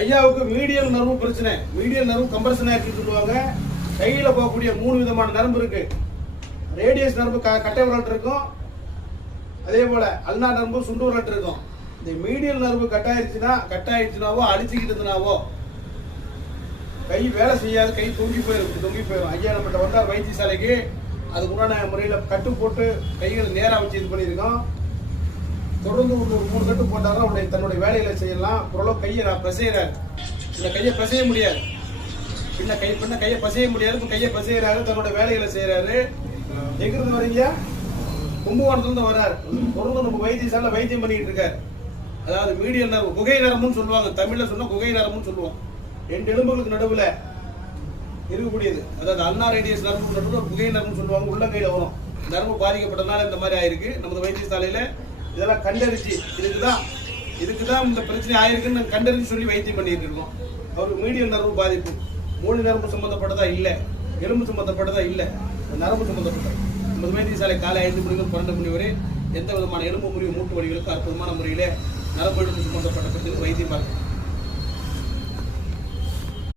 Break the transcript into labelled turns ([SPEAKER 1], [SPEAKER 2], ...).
[SPEAKER 1] ஐயாவுக்கு மீடியல் நரம்பு பிரச்சனை. மீடியல் நரம்பு கம்பரசன் இருக்குன்னு சொல்லுவாங்க. கையில போகக்கூடிய மூணு விதமான நரம்பு இருக்கு. ரேடியஸ் நரம்பு க கட்டை விரல் இருக்கும். அதே போல அல்னா நரம்பு சுண்டு விரல் இருக்கும். இந்த மீடியல் நரம்பு கட்டாயிருச்சுன்னா கட்டாயிருச்சுனாவோ அடிச்சுக்கிட்டதுனாவோ கை வேலை செய்யாது. கை தொங்கி போயிடும் தூங்கி தொங்கி போயிடும் ஐயா நம்மகிட்ட வந்தால் வைத்தியசாலைக்கு. அதுக்கு உண்டான முறையில் கட்டு போட்டு கைகளை நேராக வச்சு இது பண்ணியிருக்கோம். தொடர்ந்து ஒரு மூணு கட்டு போட்டாலும் அவருடைய தன்னுடைய வேலையில செய்யலாம். ஓரளவு கையை நான் பசையிறாரு இந்த கையை பசைய முடியாது. பின்ன கை பின்ன கையை பசைய முடியாது. இப்ப கையை பசையிறாரு தன்னோட வேலையில செய்கிறாரு எங்கிருந்து வரீங்க கும்பகோணத்துலேருந்து வர்றாரு. தொடர்ந்து நம்ம வைத்தியசாலை வைத்தியம் பண்ணிட்டு இருக்காரு. அதாவது மீடிய நரம்பு குகை நரம்புன்னு சொல்லுவாங்க. தமிழ்ல சொன்னா குகை நரம்புன்னு சொல்லுவோம். ரெண்டு எலும்புகளுக்கு நடுவுல இருக்கக்கூடியது. அதாவது அண்ணா ரேடியஸ் நரம்பு நடுவில் ஒரு புகை சொல்லுவாங்க. சொல்லுவாங்க உள்ளங்கையில வரும். நரம்பு பாதிக்கப்பட்டனால இந்த மாதிரி ஆயிருக்கு. நமது வைத்தியசாலையில இதெல்லாம் கண்டறிஞ்சு இதுக்கு தான் இதுக்கு தான் இந்த பிரச்சனை ஆயிருக்குன்னு நாங்க கண்டறிஞ்சு சொல்லி வைத்தியம் பண்ணிட்டு இருக்கோம். அவருக்கு மீடியம் நரம்பு பாதிப்பு. மூளை நரம்பு சம்மந்தப்பட்டதா இல்லை. எலும்பு சம்மந்தப்பட்டதா இல்லை. நரம்பு சம்பந்தப்பட்டது? நமது சாலை காலை ஐந்து மணி முதல் பன்னெண்டு மணி வரை எந்த விதமான எலும்பு முறிவு மூட்டு வலிகளுக்கும் அற்புதமான முறையிலே நரம்பு எலும்பு சம்பந்தப்பட்ட பிரச்சனை வைத்தியம் பார்க்கணும்.